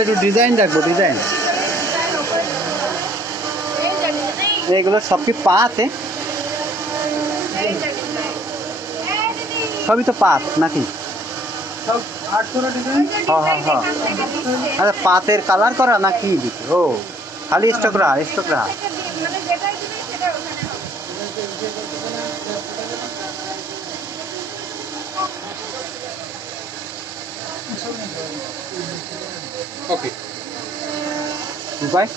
একটু ডিজাইন দেখবো, ডিজাইন এগুলো সব কি পাতে? সবই তো পাত নাকি? আচ্ছা, পাতের কালার করা নাকি? ও খালি স্টকরা স্টকরা। ওকে, উপায়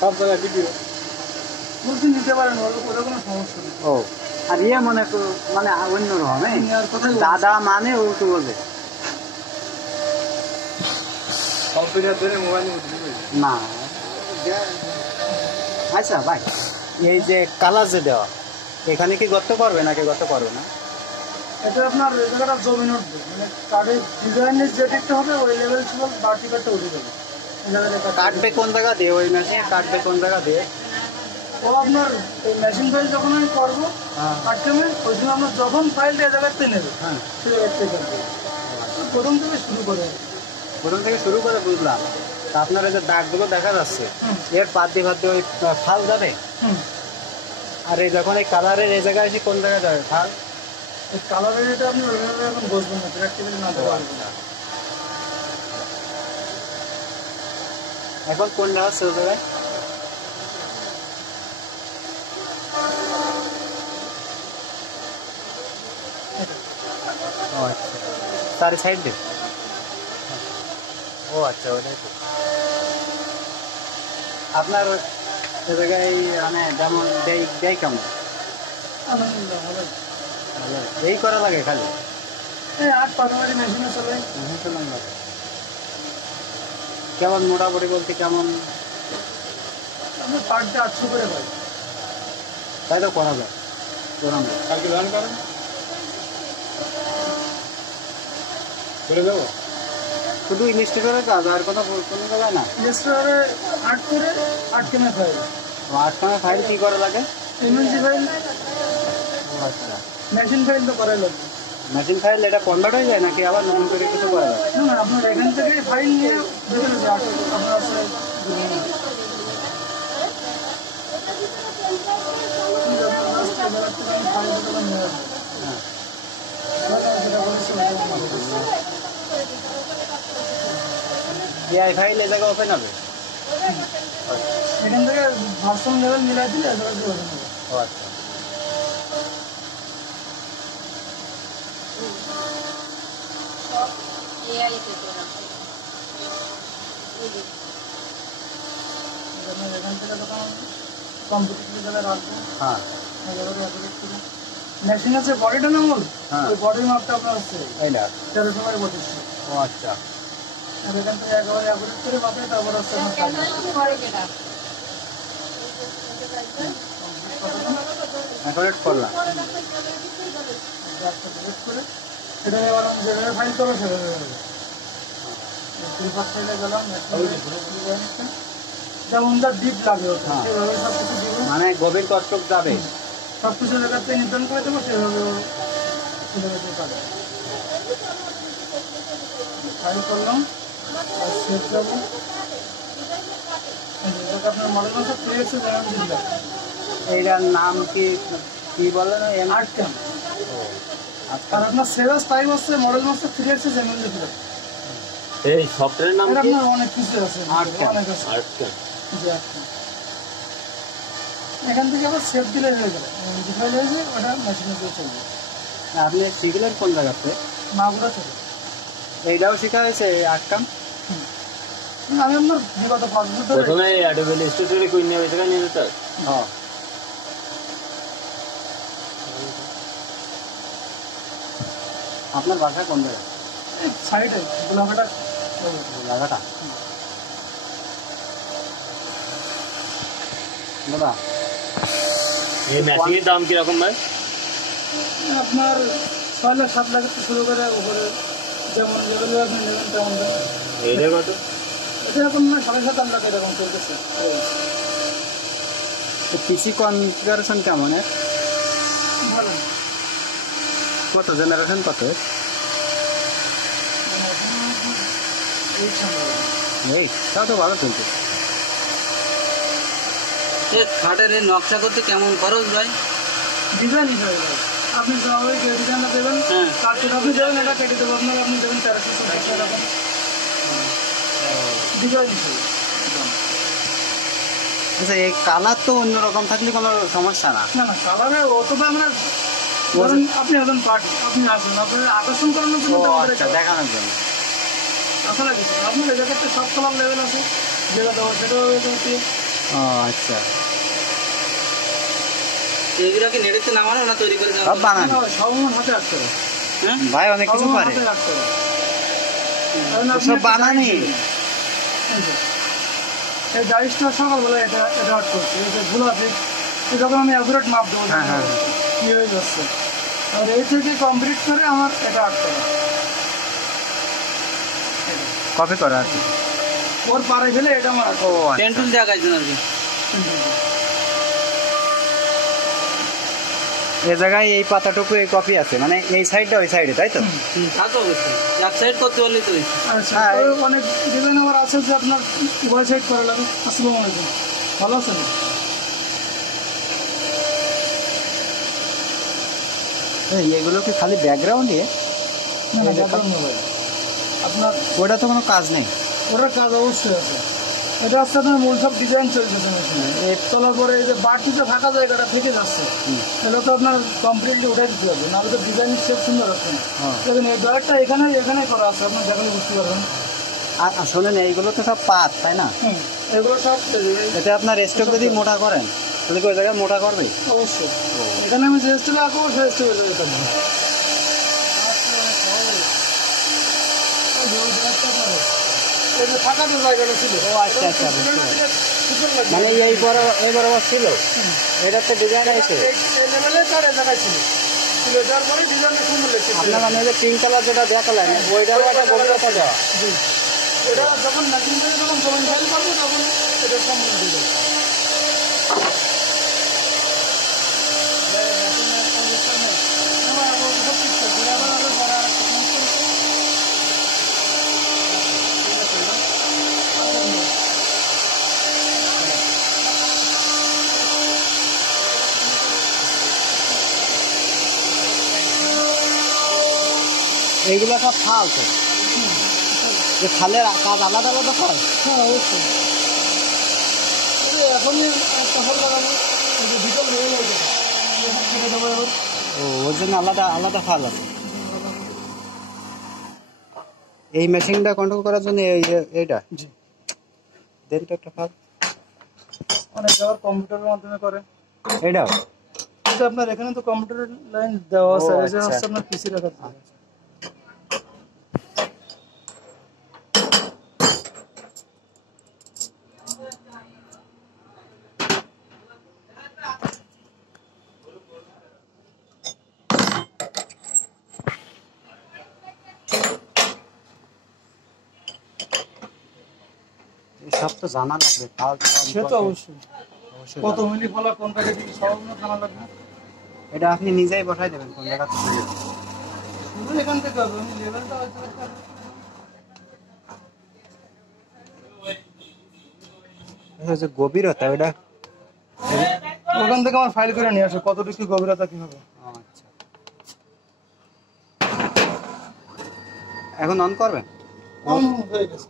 সব জায়গায় ভিডিও বলতে নিতে পারেন, ওটা কোনো সমস্যা নেই। ও আর ইয়ে মনে মানে অন্য রকম দাদা মানে ও তো বলবে কম্পিউটার ধরে মোবাইল না। আচ্ছা ভাই, এই যে কালার যে দেওয়া, এখানে কি করতে পারবে নাকি করতে পারবে না? এটা আপনার এই জায়গাটা জমিন উঠবে, মানে কাঠের ডিজাইনের যে দিকটা হবে ওই লেভেল ছিল, বাড়তি কাঠটা উঠে যাবে। কাটবে কোন জায়গা দিয়ে? ওই মেশিন কাটবে কোন জায়গা দিয়ে? ও আপনার মেশিন ফাইল যখন আমি করবো কাটকামে, ওই সময় আপনার যখন ফাইলটা এ জায়গাতে নেবে, হ্যাঁ সে জায়গাতে কাটবে। প্রথম থেকে শুরু করে, প্রথম থেকে শুরু করে বুঝলাম। আপনার এই যে দাগগুলো দেখা যাচ্ছে, এর পাত দিয়ে ওই ফাল যাবে। আর এই যখন এই কালারের এই জায়গায় এসে কোন জায়গায় যাবে ফাল? এই কালারের এটা আপনি ওইভাবে এখন বসবেন না, প্র্যাকটিক্যালি না দেওয়া পারবেন না। এখন কোন জায়গা চলে যাবে? ও আচ্ছা, তার সাইড দিয়ে। ও আচ্ছা, ওটাই তো আপনার এ জায়গায় মানে যেমন দেয় কেমন? আলহামদুলিল্লাহ ভালো। এই করা লাগে খালি? এই 8 পাটামারি মেশিনে চলে। কেমন মোটামুটি বলতে কেমন? আমরা পার্টটা 800 করে পাই। তাই তো করা যায়। কালকে রান করেন করে দেবো। শুধু ইনস্টিটিউটের কাজ, আর কোনো জায়গায় না? ইনস্টিটিউটে 8 করে 8 কেমে ফাইল। 8 কেমে ফাইল কি করা লাগে? MNC file. ও আচ্ছা, মেশিন ফাইল তো করাই লাগবে। মেশিন ফাইল এটা কনভার্ট হয়ে যায় নাকি আবার নতুন করে কিছু করা যায়? না না, আপনার এখান থেকে ফাইল নিয়ে দেবেন, আপনার এই ফাইল এই জায়গায় ওপেন হবে? এখান থেকে ভার্সন লেভেল মিলাই দিলে ওপেন হবে। ও আচ্ছা, এখান থেকে যখন কম্পিউটার জায়গায় রাখবো, হ্যাঁ মেশিন আছে বডিটা না মূল, ওই বডির মাপটা আপনার আছে এইটা 1332। ও আচ্ছা, আর এখান থেকে একেবারে অ্যাভারেজ করে মাপে, তারপর হচ্ছে অ্যাকুরেট করলাম। সেটা এবার আমি যেভাবে ফাইল করবো সেভাবে হবে। ফাইলে গেলাম, যেমন তার ডিপ লাগে সেভাবে সব কিছু দিব, মানে গভীর কষ্ট যাবে, সব কিছু জায়গাতে নির্ধারণ করে দেবো, সেভাবে ফাইল করলাম আর সেভ যাবো। আপনার মডেল মাসে 3x দিলাম। এইটার নাম কি কি বলেন? 8 ক্যাম। আর আপনার সেভেজ টাইম হচ্ছে মডেল মাসে 3x দিলাম। এই সফটওয়্যারের নাম কি? আপনার অনেক কিছু আছে, অনেক আছে। 8 ক্যাম। এখান থেকে আবার সেভ দিলে হয়ে গেল, ডিফাইল হয়েছে, ওটা মেশিনে দিয়ে চলবে। আপনি শিখলেন কোন জায়গাতে? মাগুরা থেকে। এইটাও শেখা হয়েছে 8 কাম? আমি আপনার বিগত 5 বছর প্রথমে অ্যাডোবি ইলাস্ট্রেটরে কই নিয়ে ওই জায়গায় নিয়ে যেতে। হ্যাঁ, আপনার বাসা কোন জায়গায়? সাইডে গোলাঘাটা। গোলাঘাটা দাদা, এই মেশিনের দাম কিরকম ভাই? আপনার 6 লাখ 7 লাখ থেকে শুরু করে উপরে যেমন লেভেল আপনি নেবেন তেমন। এইটা কত? এটা এখন 7.5 লাখ এরকম চলতেছে। পিসি কনফিগারেশন কেমন? ভালো। কত জেনারেশন কত এই তাও তো ভালো চলছে। খাটের এই নকশা করতে কেমন খরচ ভাই? ডিজাইন হিসাবে ভাই আপনি স্বাভাবিক ডিজাইনটা দেবেন, কাঠটা আপনি দেবেন, এটা কেটে দেবো আপনার, আপনি দেবেন 1300 এরকম ডিজাইন হিসাবে। আচ্ছা এই কালার তো অন্যরকম থাকলে কোনো সমস্যা না। না না কালারে অতটা আমরা ধরুন আপনি একজন পার্টি, আপনি আসবেন, আপনার আকর্ষণ করানোর জন্য তো আমাদের আচ্ছা দেখানোর জন্য আসলে কিছু আপনার এই জায়গাতে সব কালার লেভেল আছে, যেটা দেওয়া সেটাও হচ্ছে। ও আচ্ছা এগুলো কি নেড়েতে নামানো না তৈরি করে সব বানানো সব আমার হাতে আসতে হবে, ভাই অনেক কিছু সব আমার পারে হাতে রাখতে হবে। কারণ আপনি সব একটা বানানি এই ডাইসটা সকালবেলা এটা আর্ট করছি, এটা গোলাপি যখন আমি অ্যাকুরেট মাপ দেবো কি হয়ে যাচ্ছে, আর এই থেকে কমপ্লিট করে আমার এটা আর্ট করে কপি করা আর কি। ওর পারে ফেলে এটা আমার art ও করা। আচ্ছা। পেন্টুল দেওয়া গাইছেন আর কি। এই জায়গায় এই পাতাটুকু এই কপি আছে, মানে এই সাইডটা ওই সাইডে, তাই তো? তা তো অবশ্যই এক সাইড করতে পারলেই তো হয়েছে। আচ্ছা হ্যাঁ, তবে অনেক ডিজাইন আমার আছে যে আপনার উভয় সাইড করা লাগে। আসসালামু আলাইকুম, ভালো আছেন? এগুলো কি খালি ব্যাকগ্রাউন্ড দিয়ে? না, না, background না ভাই। আপনার ওটা তো কোনো কাজ নেই। ওটার কাজ অবশ্যই আছে, এটা হচ্ছে আপনার মূল সব ডিজাইন চলতেছে এই তোলার পরে এই যে বাড়তিতে থাকা জায়গাটা থেকে যাচ্ছে, এটা তো আপনার কমপ্লিটলি উঠে দিতে হবে, নাহলে তো ডিজাইন সেট সুন্দর আসছে না। দেখুন এই ডয়ারটা এখানে করা আছে, আপনি দেখালে বুঝতে পারবেন। আর শোনেন এইগুলো তো সব পাত, তাই না? এগুলো সব এতে আপনার স্টোভ যদি মোটা করেন তাহলে কি ওই জায়গায় মোটা করবে? অবশ্যই এখানে আমি যে স্টেলে আঁকবো সেই স্টেলে থাকবো। থাকাতে জায়গাটা ছিল। ও আচ্ছা আচ্ছা, বুঝতে পারছি। মানে এই বরাবর ছিল, এটার তো ডিজাইন আছে। আপনার মানে ওই যে পিঙ্ক কালার যেটা দেখালেন ওইটারও একটা গভীরতা দেওয়া। এটা যখন ম্যাচিং করে যখন জয়েন ফাইল পাবো তখন এটা সম্পূর্ণ হয়ে যাবে। এইগুলো সব ফাল তো, যে ফালের কাজ আলাদা আলাদা হয়। হ্যাঁ অবশ্যই এখনই সফল লাগানো ভিতর হয়ে যাবে, কেটে দেবো এবার। ও ওর জন্য আলাদা আলাদা ফাল আছে। এই মেশিনটা কন্ট্রোল করার জন্য এইটা দেন তো একটা ফাল। অনেক জায়গায় কম্পিউটারের মাধ্যমে করে এইটাও কিন্তু আপনার এখানে তো কম্পিউটার লাইন দেওয়া আছে, ও, এই যে আচ্ছা। হচ্ছে আপনার পিসি রাখার জন্য। সব তো জানা লাগবে, ফাল সে তো অবশ্যই কত মিলি ফলা কোনটা কেটে সব জানা লাগবে। এটা আপনি নিজেই বসাই দেবেন কোন জায়গা থেকে। শুধু এখান থেকে হবে, আমি লেভেলটা হয়তো একটা যে গভীরতা ওটা ওখান থেকে আমার ফাইল করে নিয়ে আসে কতটুকু গভীরতা কি হবে। আচ্ছা এখন অন করবেন? হয়ে গেছে।